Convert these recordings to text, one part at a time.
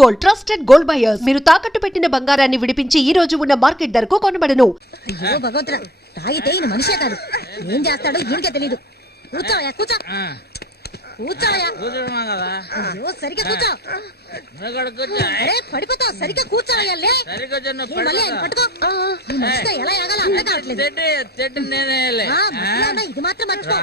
Gold trusted gold buyers. మీరు తాకట్టు పెట్టిన బంగారాన్ని విడిపించి ఈ రోజు ఉన్న మార్కెట్ ధరకు కొనబడను. అయ్యో భగవంతుడా, తాగితే ఈయన మనిషే కాదు, ఏం చేస్తాడో ఈయనకే తెలీదు. కూర్చోయా, కూర్చో కూర్చోయా. అయ్యో సరిగ్గా కూర్చో. అరే పడిపోతావు, సరిగ్గా కూర్చోవయ్యా. మళ్ళీ ఆయన పట్టుకో. ఈ మనిషితో ఎలా ఎగాలో అర్థం కావట్లేదు. ఇది మాత్రం మర్చిపో.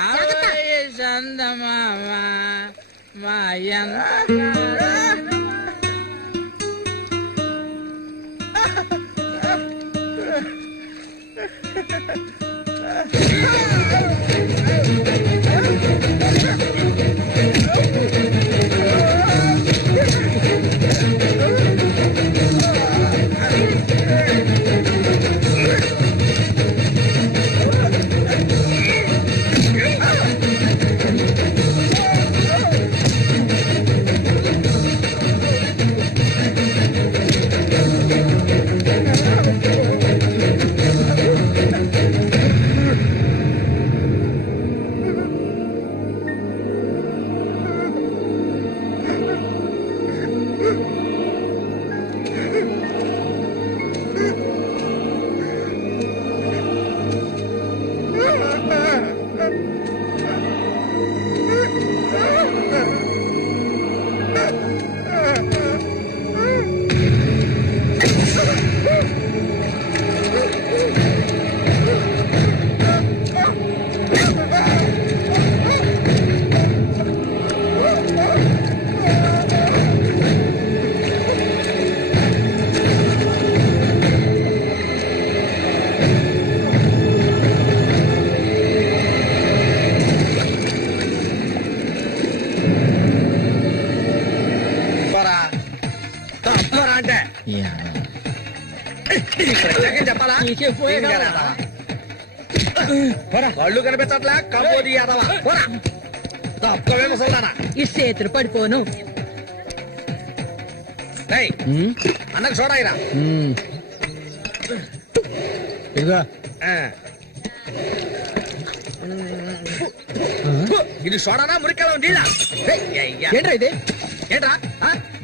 కళ్ళు కనిపించట్లా కబోది ఈ చేతులు పడిపోను. అన్నకు చూడాయిరా ఇది చూడనా మురికెలా నీళ్ళ ఏంట్రా ఇది? ఏంట్రా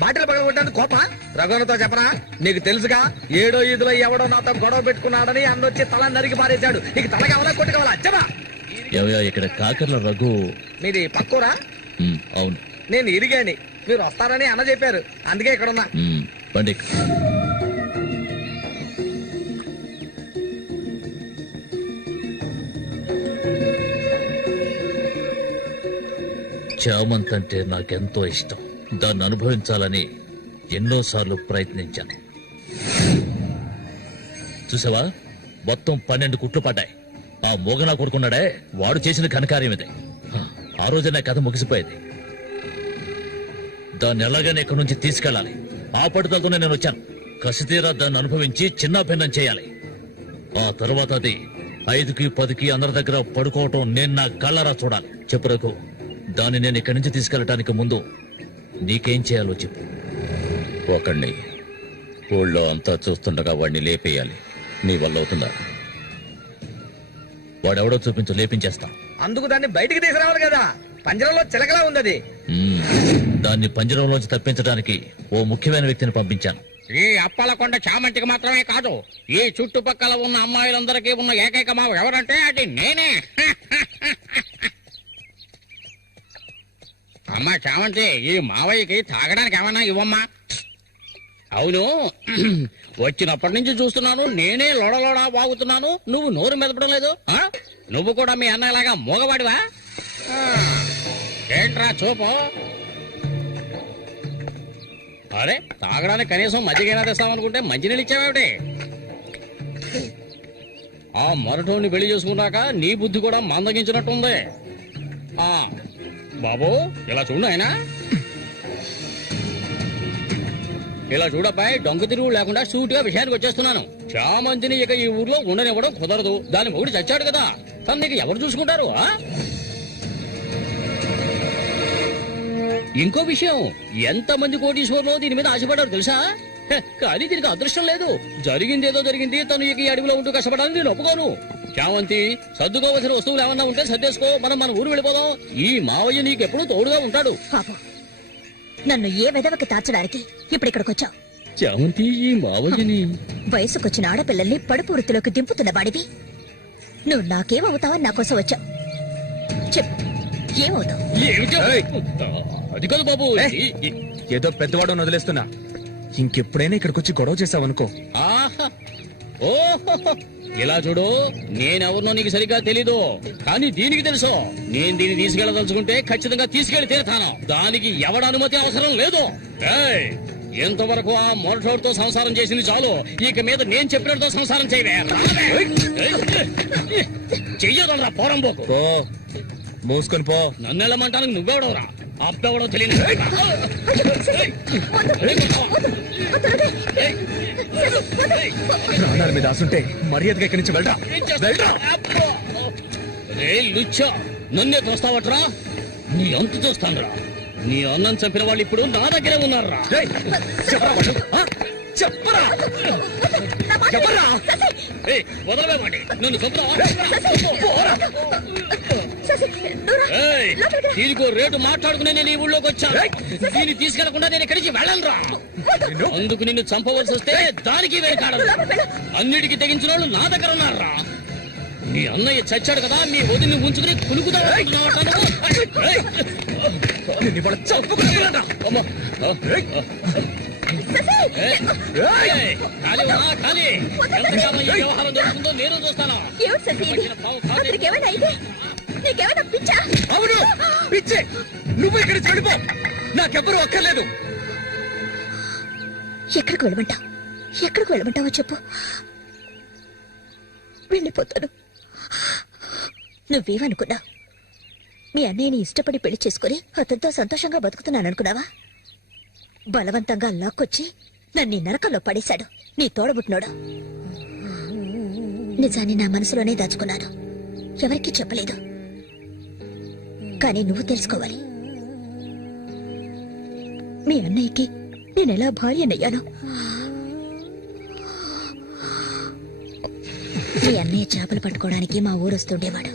బాటిల్ పగలగొట్టాను కోప రఘునతో చెప్పరా? నీకు తెలుసుగా 7వ ఈదులో ఎవడో నాతో గొడవ పెట్టుకున్నాడని అన్నొచ్చి తల నరికి పారేశాడు. నీకు తల కావాలా కొట్టు కావాలా చెప్పా? ఇక్కడ కాకర్ల రఘు మీది పక్కూరా? అవును, నేను ఇరిగాని మీరు వస్తారని అన్న చెప్పారు, అందుకే ఇక్కడ ఉన్నా. బండి చామంతి అంటే నాకెంతో ఇష్టం. దాన్ని అనుభవించాలని ఎన్నోసార్లు ప్రయత్నించాను. చూసావా, మొత్తం 12 కుట్లు పడ్డాయి. ఆ మోగనా కొడుకున్నాడే, వాడు చేసిన ఘనకార్యం ఇదే. ఆ రోజు నా కథ ముగిసిపోయేది. దాన్ని ఎలాగైనా ఇక్కడి నుంచి తీసుకెళ్లాలి. ఆ పట్టుదలతోనే నేను వచ్చాను. కసితీరా దాన్ని అనుభవించి చిన్న భిన్నం చేయాలి. ఆ తర్వాత అది 5కి 10కి అందరి దగ్గర పడుకోవటం నేను నా కళ్ళరా చూడాలి. చెప్పు రఘు, దాన్ని నేను ఇక్కడి నుంచి తీసుకెళ్లటానికి ముందు నీకేం చేయాలో చెప్పు. ఒకడిని ఊళ్ళో అంతా చూస్తుండగా వాడిని లేపేయాలి. నీ వల్ల అవుతుందా? వాడెవడో చూపించు, లేపించేస్తా. అందుకు దాన్ని బయటికి తీసుకురావాలి కదా, పంజరంలో చిలకలా ఉంది. దాన్ని పంజరంలోంచి తప్పించడానికి ఓ ముఖ్యమైన వ్యక్తిని పంపించాను. ఈ అప్పలకొండ చామంతికి మాత్రమే కాదు, ఈ చుట్టుపక్కల ఉన్న అమ్మాయిలందరికీ ఉన్న ఏకైక మావ ఎవరంటే అది నేనే. అమ్మా చామంతి, ఈ మావయ్యకి తాగడానికి ఏమన్నా ఇవ్వమ్మా. అవును, వచ్చినప్పటి నుంచి చూస్తున్నాను, నేనే లోడలోడా వాగుతున్నాను, నువ్వు నోరు మెదపడం లేదు. నువ్వు కూడా మీ అన్నలాగా మోగవాడివా? ఏంట్రా చూపు? అరే, తాగడానికి కనీసం మజ్జిగైనా తెస్తామనుకుంటే మంచినీళ్ళు ఇచ్చావేమిటి? ఆ మరటోని పెళ్లి చేసుకున్నాక నీ బుద్ధి కూడా మందగించినట్టుంది. బాబు ఇలా చూడు ఆయన, ఇలా చూడబ్బాయి, డొంక తిరుగు లేకుండా సూటిగా విషయానికి వచ్చేస్తున్నాను. చామంతిని ఇక ఈ ఊర్లో ఉండనివ్వడం కుదరదు. దాని మొగుడు చచ్చాడు కదా, తను నీకు ఎవరు చూసుకుంటారు? ఇంకో విషయం, ఎంతమంది కోటీశ్వర్లో దీని మీద ఆశపడ్డారు తెలుసా? కానీ దీనికి అదృష్టం లేదు. జరిగిందేదో జరిగింది, తను ఇక ఈ అడవిలో ఉంటూ కష్టపడాలని నేను ఒప్పుకోను. చామంతి, సర్దుకోవలసిన వస్తువులు ఏమన్నా ఉంటే సర్దేసుకో, మనం మన ఊరు వెళ్ళిపోదాం. ఈ మావయ్య నీకెప్పుడు తోడుగా ఉంటాడు. నన్ను ఏ విధవకి తార్చడానికి ఇప్పుడు ఇక్కడికి వచ్చావు? చామంతి ఈ మావయ్యని వయసుకొచ్చిన ఆడపిల్లల్ని పడుపు వృత్తిలోకి దింపుతున్న వాడివి నువ్వు నాకేమవుతావని నా కోసం వచ్చావు. చెప్పు, ఏమవుతావు? అది కాదు బాబు. ఏదో పెద్దవాడు వదిలేస్తున్నా. ఇంకెప్పుడైనా ఇక్కడికి వచ్చి గొడవ చేసావనుకో. ఆహా, ఓహో, ఇలా చూడు, నేనెవరినో నీకు సరిగ్గా తెలీదు, కానీ దీనికి తెలుసు. నేను దీన్ని తీసుకెళ్ళదలుచుకుంటే ఖచ్చితంగా తీసుకెళ్లి తీరుతాను. దానికి ఎవడ అనుమతి అవసరం లేదు. ఏయ్, ఎంతవరకు ఆ మొరటోడితో సంసారం చేసింది చాలు. ఇక మీద నేను చెప్పినట్టుతో సంసారం చేయవే. చెయ్యదరా పోరంబోకు. పో, మూసుకొని పో. నన్ను వెళ్ళమంటానికి నువ్వెవడవరా? అబ్బెవడో తెలియదు. ప్రాణాల మీద ఆసుంటే మర్యాదగా ఇక్కడి నుంచి వెళ్ళరా. వెళ్ళరా. లుచ్చా, నన్నే తోస్తావట్రా? నీ అంతు చూస్తానురా. నీ అన్నం చంపిన వాళ్ళు ఇప్పుడు నా దగ్గరే ఉన్నారా? ఏయ్, చెప్పరా వాళ్ళు? ఆ? చెప్పరా. చెప్పరా. వదలవేమండి, నన్ను చంపుతావా? దీనికో రేటు మాట్లాడుకునే నేను ఈ ఊళ్ళోకి వచ్చాను. దీన్ని తీసుకెళ్లకుండా నేను ఇక్కడి నుంచి వెళ్ళనురా. అందుకు నిన్ను చంపవలసి వస్తే దానికి వెనకాడదు. అన్నిటికీ తెగించిన వాళ్ళు నా దగ్గర ఉన్నారా? నీ అన్నయ్య చచ్చాడు కదా, నీ వదిని ఉంచుకుని కులుకుతావా? వ్యవహారం జరుగుతుందో నేను చూస్తాను. అవును, పిచ్చే. నువ్వు ఇక్కడి నుంచి వెళ్ళిపో. నాకెవ్వరూ అక్కర్లేదు. ఎక్కడికి వెళ్ళమంటావు? ఎక్కడికి వెళ్ళమంటావో చెప్పు, వెళ్ళిపోతాను. నువ్వేమనుకున్నా? మీ అన్నయ్యని ఇష్టపడి పెళ్లి చేసుకుని అతనితో సంతోషంగా బతుకుతున్నాననుకున్నావా? బలవంతంగా లాక్కొచ్చి నన్ను ఈ నరకంలో పడేశాడు నీ తోడబుట్టినోడు. నిజాన్ని నా మనసులోనే దాచుకున్నాను, ఎవరికీ చెప్పలేదు. కానీ నువ్వు తెలుసుకోవాలి, మీ అన్నయ్యకి నేనెలా భార్యనయ్యాను. మీ అన్నయ్య చేపలు పట్టుకోవడానికి మా ఊరొస్తుండేవాడు.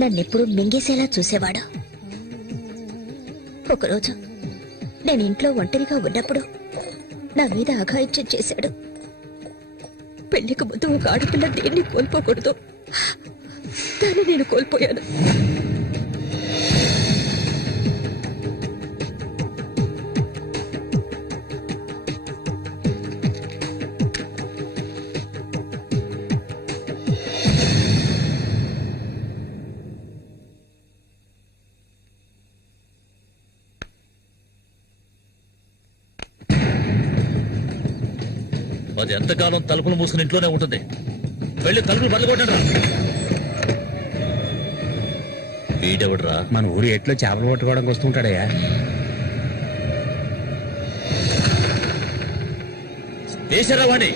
నన్నెప్పుడు మింగేసేలా చూసేవాడు. ఒకరోజు నేను ఇంట్లో ఒంటరిగా ఉన్నప్పుడు నా మీద అఘాయిత్యం చేశాడు. పెళ్లికి ముందు ఒక ఆడపిల్ల దేన్ని కోల్పోకూడదు, దాన్ని నేను కోల్పోయాను. అది ఎంతకాలం తలుపులు మూసుకుని ఇంట్లోనే ఉంటుంది. వెళ్ళి తలుపులు బద్దకొట్టండి రా. వీడెవడరా? మన ఊరి ఎట్లో చేపలు పట్టుకోవడానికి వస్తుంటాడయ్యా. వేసారా వాణ్ణి?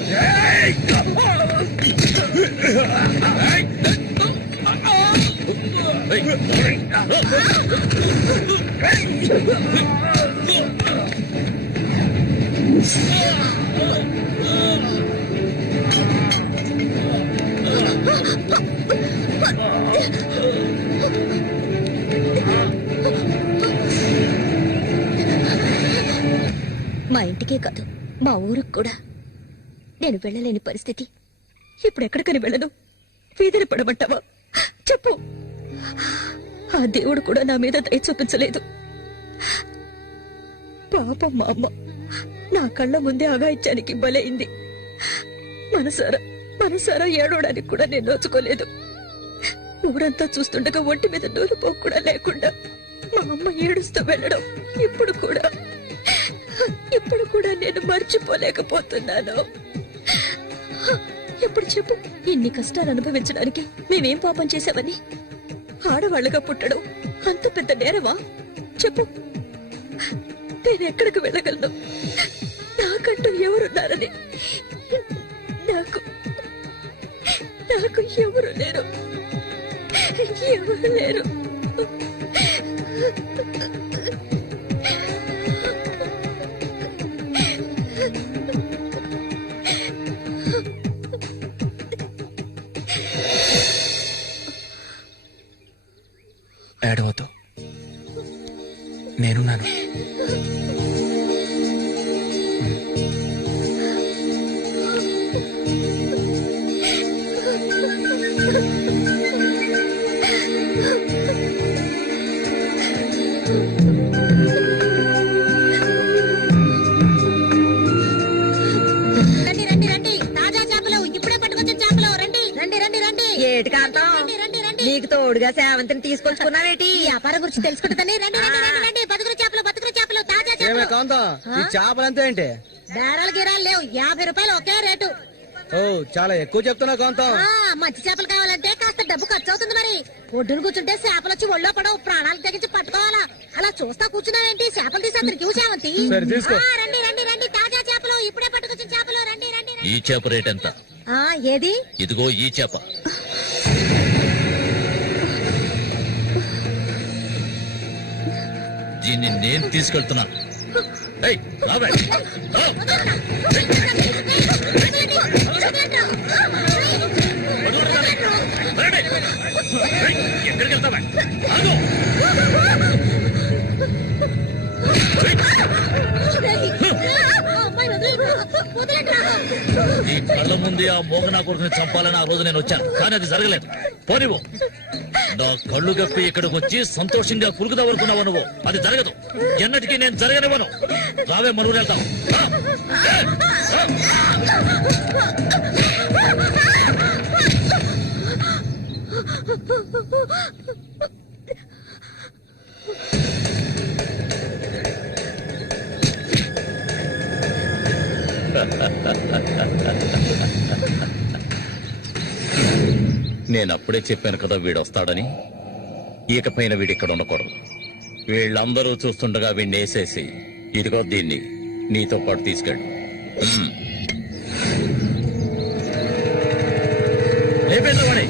మా ఇంటికే కాదు, మా ఊరికి కూడా నేను వెళ్ళలేని పరిస్థితి. ఇప్పుడు ఎక్కడికని వెళ్ళను? వీధిని పడమంటావా? చెప్పు. ఆ దేవుడు కూడా నా మీద దయ చూపించలేదు. పాపం మా అమ్మ నా కళ్ళ ముందే అఘాయిత్యానికి బలైంది. మనసారా ఏడవడానికి కూడా నేను నోచుకోలేదు. ఊరంతా చూస్తుండగా ఒంటి మీద నూలుపోకు కూడా లేకుండా మా అమ్మ ఏడుస్తూ వెళ్ళడం ఇప్పుడు కూడా నేను మర్చిపోలేకపోతున్నాను. ఇప్పుడు చెప్పు, ఇన్ని కష్టాలు అనుభవించడానికి మేమేం పాపం చేశామని? ఆడవాళ్ళగా పుట్టడం అంత పెద్ద నేరమా? చెప్పు, నేను ఎక్కడికి వెళ్ళగలను? నాకంటూ ఎవరున్నారని నాకు ఎవరు లేరు. ఏడవద్దు, నేనున్నాను. తోడుగా సేవంతిని తీసుకొచ్చుకున్నావేటి వ్యాపారం గురించి తెలుసుకుంటుందని రండి రండి రండి రండి బతుకులు చేపలు తాజా చేపలు కాంతం ఈ చేపలంతా ఏంటి బేరాలు గిరాలు లేవు 50 రూపాయలు ఒకే రేటు ఓ చాలా ఎక్కువ చెప్తున్నా కాంతం మంచి చేపలు కావాలంటే కాస్త డబ్బు ఖర్చు అవుతుంది మరి ఒడ్డును కూర్చుంటే చేపలు వచ్చి ఒళ్ళో పడవు ప్రాణాలు తెగించి పట్టుకోవాలా అలా చూస్తా కూర్చున్నావేంటి చేపలు తీసి అతనికి సేవంతి సరే, తీసుకో. రండి రండి రండి తాజా చేపలు ఇప్పుడే పట్టుకొచ్చిన చేపలు రండి రండి ఈ చేప రేట్ ఎంత? ఏది ఇదిగో ఈ చేప. దీన్ని నేను తీసుకెళ్తున్నా. ఏయ్, రావే. రా. ఏయ్, ఎక్కడికి వెళ్తావా? ఆగు. నీ కళ్ళ ముందే ఆ మోగనా కొడుకుని చంపాలని ఆ రోజు నేను వచ్చాను, కానీ అది జరగలేదు. పోనివ్వు. నా కళ్ళు గప్పి ఇక్కడికి వచ్చి సంతోషంగా కురుకుదా వరకున్నావు నువ్వు. అది జరగదు, ఎన్నటికీ నేను జరగనివ్వను. రావే, మనుగురు వెళ్తాం. నేనప్పుడే చెప్పాను కదా వీడొస్తాడని. ఇకపైన వీడిక్కడ ఉండకూడదు. వీళ్ళందరూ చూస్తుండగా వీడిని వేసేసి ఇదిగో దీన్ని నీతో పాటు తీసుకెళ్ళు. లేపేద్దాం వాడి.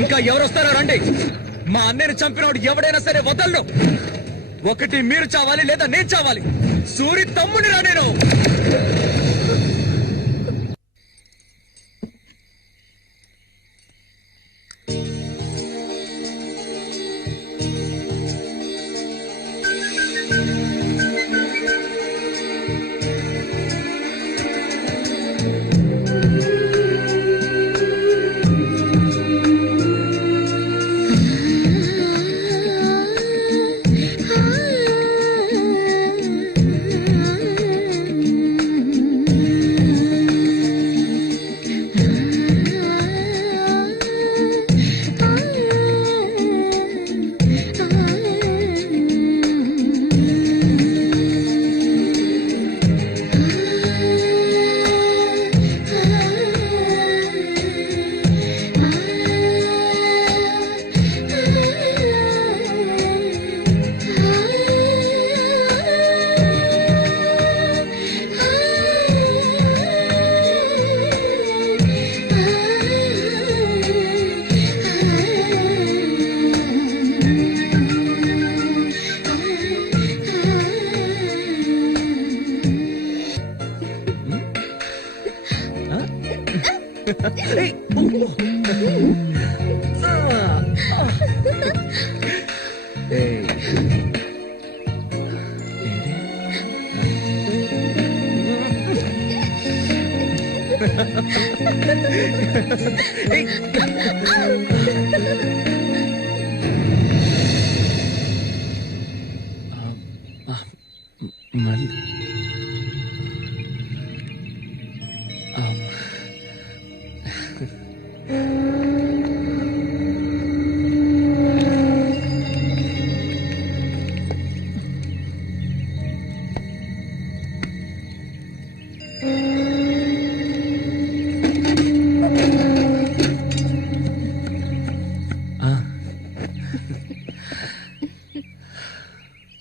ఇంకా ఎవరొస్తారో రండి. మా అన్నయ్యని చంపినోడు ఎవడైనా సరే వదలను. ఒకటి మీరు చావాలి లేదా నేను చావాలి. సూరి తమ్ముడిరా నేను.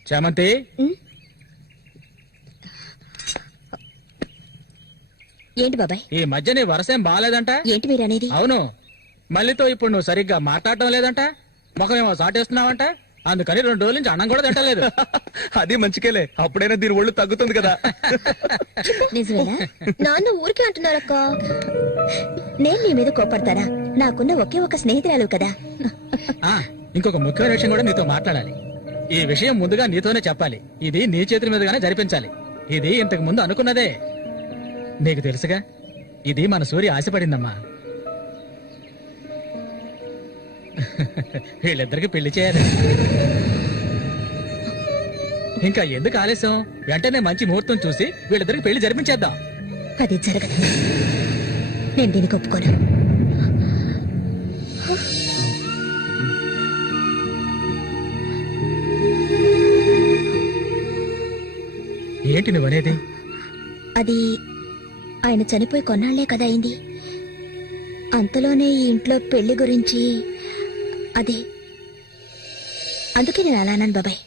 చామంతి, ఏంటి బాబాయ్? ఈ మధ్య నీ వరసేం బాగాలేదంట. ఏంటి మీరు అనేది? అవును, మళ్ళీతో ఇప్పుడు నువ్వు సరిగ్గా మాట్లాడటం లేదంట, ముఖమేమో సాటేస్తున్నావంట, అందుకని 2 రోజుల నుంచి అన్నం కూడా తింటలేదు. అది మంచికేలే, అప్పుడైనా దీని ఒళ్ళు తగ్గుతుంది కదా. నిజమేనా? నాన్న ఊరికే అంటున్నారక్క. నేను నీ మీద కోపడతారా? నాకున్న ఒకే ఒక స్నేహితురాలు కదా. ఇంకొక ముఖ్యమైన విషయం కూడా నీతో మాట్లాడాలి. ఈ విషయం ముందుగా నీతోనే చెప్పాలి. ఇది నీ చేతుల మీదుగానే జరిపించాలి. ఇది ఇంతకు ముందు అనుకున్నదే. నీకు తెలుసుగా, ఇది మన సూర్య ఆశపడిందమ్మా. వీళ్ళిద్దరికి పెళ్లి చేయాలి. ఇంకా ఎందుకు ఆలస్యం? వెంటనే మంచి ముహూర్తం చూసి వీళ్ళిద్దరికి పెళ్లి జరిపించేద్దాం. అది జరగదు. నేను దీనికి ఒప్పుకోను. ఏంటి నువ్వనేది? అది ఆయన చనిపోయి కొన్నాళ్లే కదా అయింది. అంతలోనే ఈ ఇంట్లో పెళ్లి గురించి అదే, అందుకే నేను అలా అన్నాను బాబాయ్.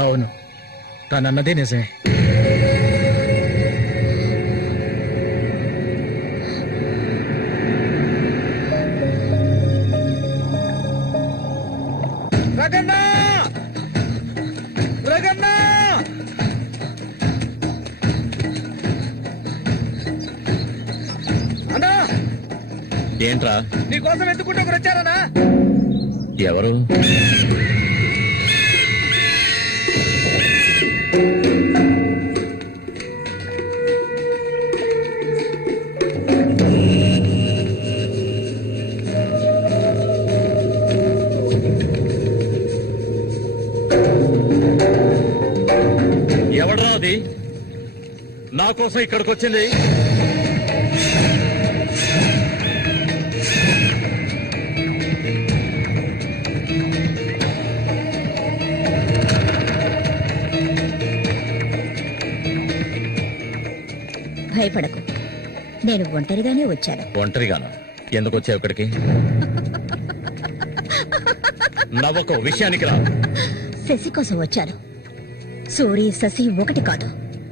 అవును, తనన్నదే నిజమే. ఏంట్రా? నీకోసం ఎందుకుంటే ఒకరు వచ్చారనా? ఎవరు? ఎవడరా అది నా కోసం ఇక్కడికి వచ్చింది? భయపడకు, నేను ఒంటరిగానే వచ్చాను. ఒంటరిగాను? ఎందుకు వచ్చావు ఇక్కడికి? నవ్వకు, విషయానికి రా. శశి కోసం వచ్చాను. సూరి, శశి ఒకటి కాదు.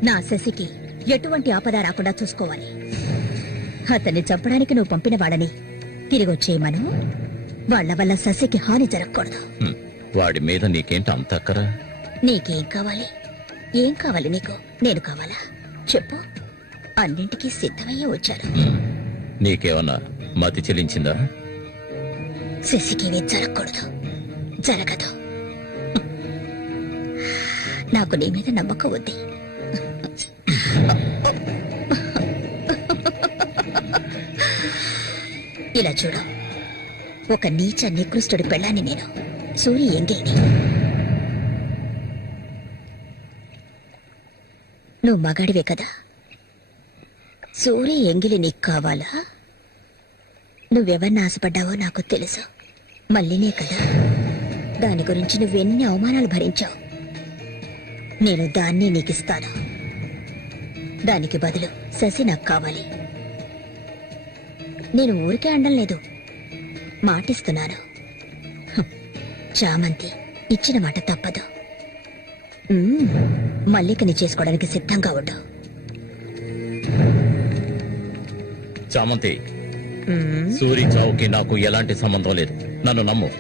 నా శశికి ఎటువంటి ఆపద రాకుండా చూసుకోవాలి. అతన్ని చంపడానికి నువ్వు పంపిన వాళ్ళని తిరిగి వచ్చేయమను. వాళ్ల వల్ల శశికి హాని జరగకూడదు. వాడి మీద నీకేంటి అంత అక్కరా? నీకేం కావాలి? ఏం కావాలి నీకు? నేను కావాలా? చెప్పు. అన్నింటికీ సిద్ధమయ్యే వచ్చాను. నీకేమన్నా మతి చెల్లించిందా? శశికి ఇవి జరగకూడదు, జరగదు. నాకు నీ మీద నమ్మకం ఉంది. ఇలా చూడు, ఒక నీచ నికృష్టుడి పెళ్ళాన్ని నేను. సూరి ఎంగేని. నువ్వు మగాడివే కదా. సూరి ఎంగిలి నీకు కావాలా? నువ్వెవరిని ఆశపడ్డావో నాకు తెలుసు. మళ్ళీనే కదా. దాని గురించి నువ్వెన్ని అవమానాలు భరించావు. నేను దాన్ని నీకిస్తాను. దానికి బదులు శశి నాకు కావాలి. నేను ఊరికే అండం లేదు, మాటిస్తున్నాను. చామంతి ఇచ్చిన మాట తప్పదు. మల్లికని చేసుకోవడానికి సిద్ధంగా ఉండు. చామంతి సూరి చావుకి నాకు ఎలాంటి సంబంధం లేదు. నన్ను నమ్ము.